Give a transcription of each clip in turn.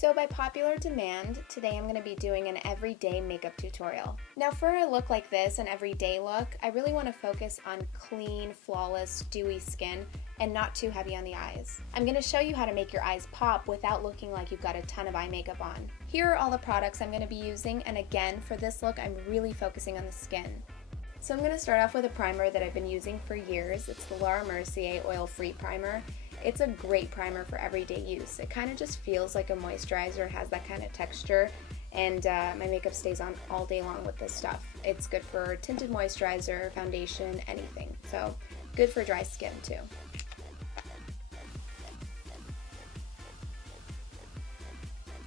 So by popular demand, today I'm going to be doing an everyday makeup tutorial. Now for a look like this, an everyday look, I really want to focus on clean, flawless, dewy skin and not too heavy on the eyes. I'm going to show you how to make your eyes pop without looking like you've got a ton of eye makeup on. Here are all the products I'm going to be using, and again, for this look, I'm really focusing on the skin. So I'm going to start off with a primer that I've been using for years. It's the Laura Mercier Oil-Free Primer. It's a great primer for everyday use. It kind of just feels like a moisturizer, it has that kind of texture, and my makeup stays on all day long with this stuff. It's good for tinted moisturizer, foundation, anything. So good for dry skin too.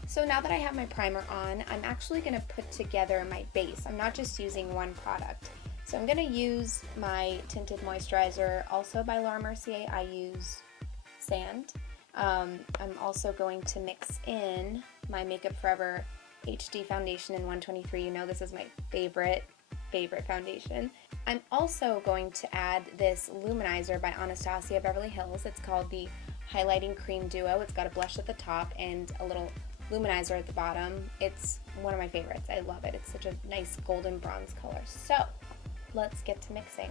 So now that I have my primer on, I'm actually going to put together my base. I'm not just using one product. So I'm going to use my tinted moisturizer, also by Laura Mercier. I use Sand. I'm also going to mix in my Makeup Forever HD foundation in 123. You know this is my favorite foundation. I'm also going to add this luminizer by Anastasia Beverly Hills. It's called the Highlighting Cream Duo. It's got a blush at the top and a little luminizer at the bottom. It's one of my favorites. I love it. It's such a nice golden bronze color. So let's get to mixing.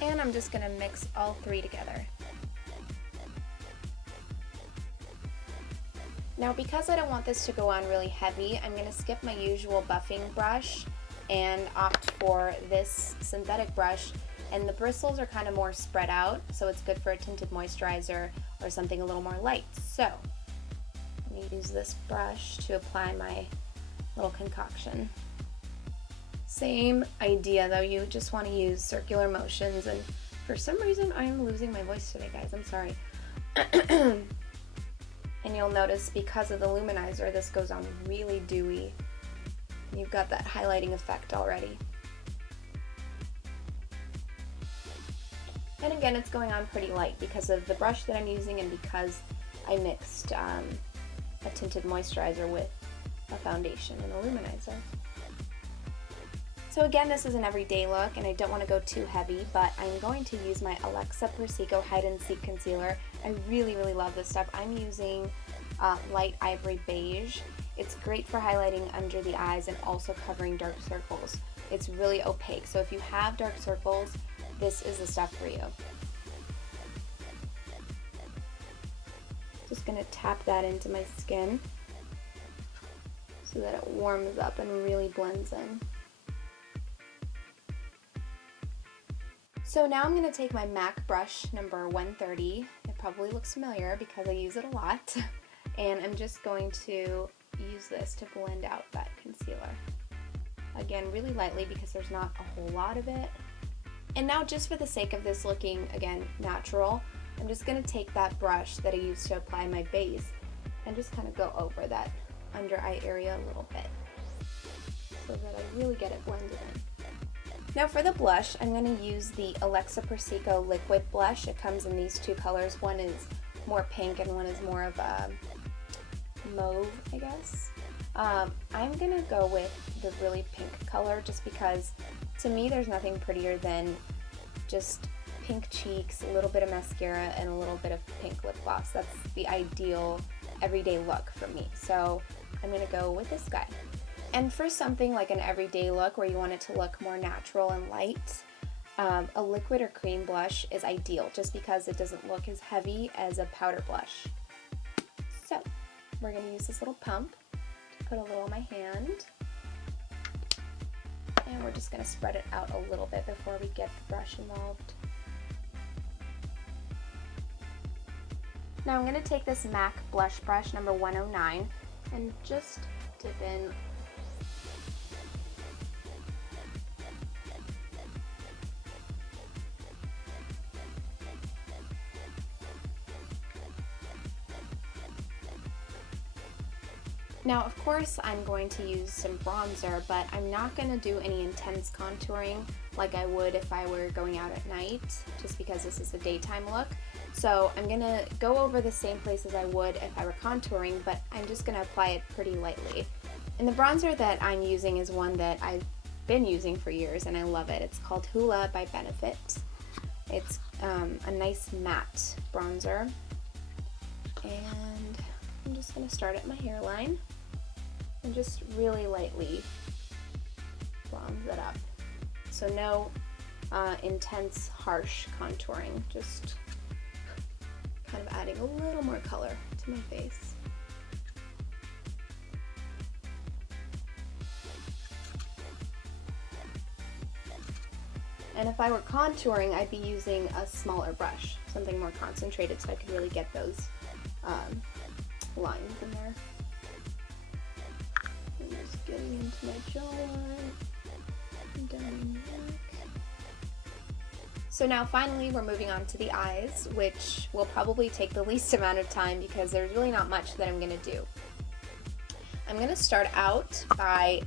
And I'm just going to mix all three together. Now because I don't want this to go on really heavy, I'm going to skip my usual buffing brush and opt for this synthetic brush, and the bristles are kind of more spread out, so it's good for a tinted moisturizer or something a little more light. So I'm going to use this brush to apply my little concoction. Same idea though, you just want to use circular motions, and for some reason I'm losing my voice today, guys, I'm sorry. And you'll notice because of the luminizer, this goes on really dewy. You've got that highlighting effect already. And again, it's going on pretty light because of the brush that I'm using and because I mixed a tinted moisturizer with a foundation and a luminizer. So again, this is an everyday look and I don't want to go too heavy, but I'm going to use my Alexa Persico Hide and Seek Concealer. I really love this stuff. I'm using light ivory beige. It's great for highlighting under the eyes and also covering dark circles. It's really opaque, so if you have dark circles, this is the stuff for you. Just going to tap that into my skin so that it warms up and really blends in. So now I'm going to take my MAC brush number 130, it probably looks familiar because I use it a lot, and I'm just going to use this to blend out that concealer. Again, really lightly because there's not a whole lot of it. And now just for the sake of this looking, again, natural, I'm just going to take that brush that I used to apply my base and just kind of go over that under eye area a little bit so that I really get it blended in. Now for the blush, I'm going to use the Alexa Persico Liquid Blush. It comes in these two colors. One is more pink and one is more of a mauve, I guess. I'm going to go with the really pink color just because to me there's nothing prettier than just pink cheeks, a little bit of mascara, and a little bit of pink lip gloss. That's the ideal everyday look for me. So I'm going to go with this guy. And for something like an everyday look where you want it to look more natural and light, a liquid or cream blush is ideal just because it doesn't look as heavy as a powder blush. So we're going to use this little pump to put a little on my hand. And we're just going to spread it out a little bit before we get the brush involved. Now I'm going to take this MAC blush brush number 109 and just dip in Now, of course, I'm going to use some bronzer, but I'm not going to do any intense contouring like I would if I were going out at night, just because this is a daytime look. So I'm going to go over the same places I would if I were contouring, but I'm just going to apply it pretty lightly. And the bronzer that I'm using is one that I've been using for years and I love it. It's called Hoola by Benefit. It's a nice matte bronzer. And I'm just going to start at my hairline and just really lightly bronze it up. So no intense, harsh contouring, just kind of adding a little more color to my face. And if I were contouring, I'd be using a smaller brush, something more concentrated so I could really get those lines in there. I'm just getting into my jawline and down my neck. So now finally we're moving on to the eyes, which will probably take the least amount of time because there's really not much that I'm going to do. I'm going to start out by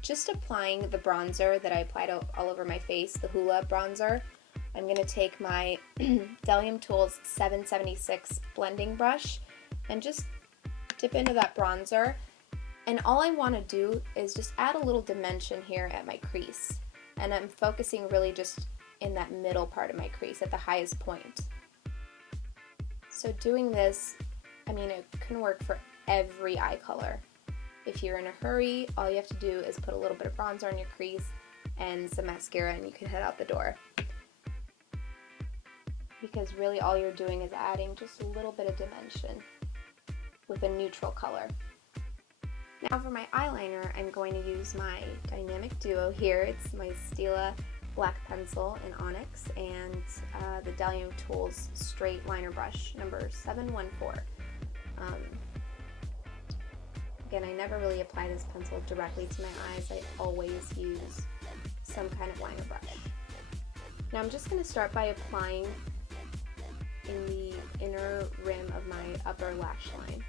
just applying the bronzer that I applied all over my face, the Hoola bronzer. I'm going to take my Bdellium Tools 776 blending brush and just dip into that bronzer. And all I want to do is just add a little dimension here at my crease. And I'm focusing really just in that middle part of my crease at the highest point. So doing this, I mean, it can work for every eye color. If you're in a hurry, all you have to do is put a little bit of bronzer on your crease and some mascara and you can head out the door. Because really all you're doing is adding just a little bit of dimension with a neutral color. Now for my eyeliner, I'm going to use my Dynamic Duo here. It's my Stila black pencil in Onyx and the Bdellium Tools straight liner brush number 714. Again, I never really apply this pencil directly to my eyes. I always use some kind of liner brush. Now I'm just going to start by applying in the inner rim of my upper lash line,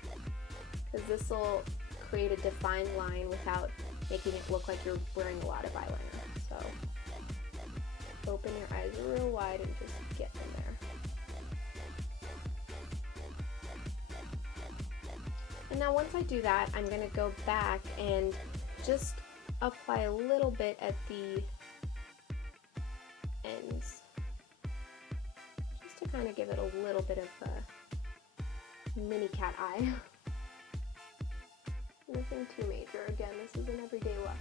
because this will create a defined line without making it look like you're wearing a lot of eyeliner. So open your eyes real wide and just get in there. And now once I do that, I'm going to go back and just apply a little bit at the ends, just to kind of give it a little bit of a mini cat eye. Nothing too major. Again, this is an everyday look.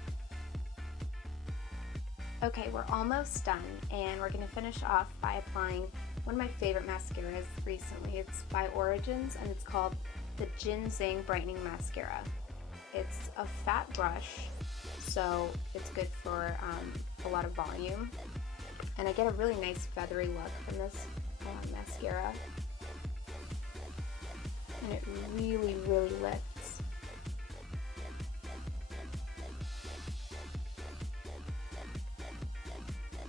Okay, we're almost done, and we're going to finish off by applying one of my favorite mascaras recently. It's by Origins, and it's called the GinZing Brightening Mascara. It's a fat brush, so it's good for a lot of volume, and I get a really nice feathery look from this mascara, and it really, really lifts.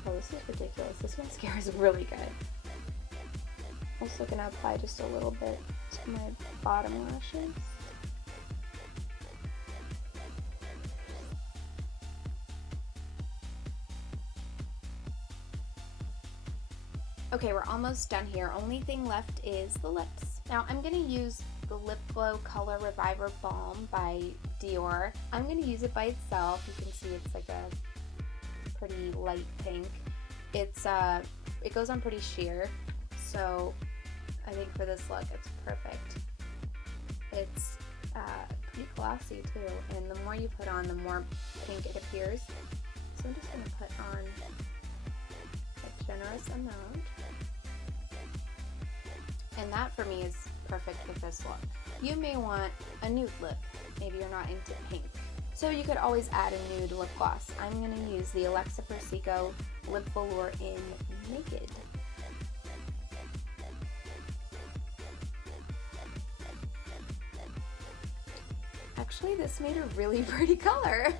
Oh, this is ridiculous. This mascara is really good. Also going to apply just a little bit to my bottom lashes. Okay, we're almost done here. Only thing left is the lips. Now I'm going to use the Lip Glow Color Reviver Balm by Dior. I'm going to use it by itself. You can see it's like a pretty light pink. It goes on pretty sheer, so I think for this look it's perfect. It's pretty glossy too, and the more you put on, the more pink it appears. So I'm just going to put on a generous amount. And that for me is perfect with this look. You may want a nude lip. Maybe you're not into pink. So you could always add a nude lip gloss. I'm going to use the Persico Lip Velour in Naked. Actually, this made a really pretty color.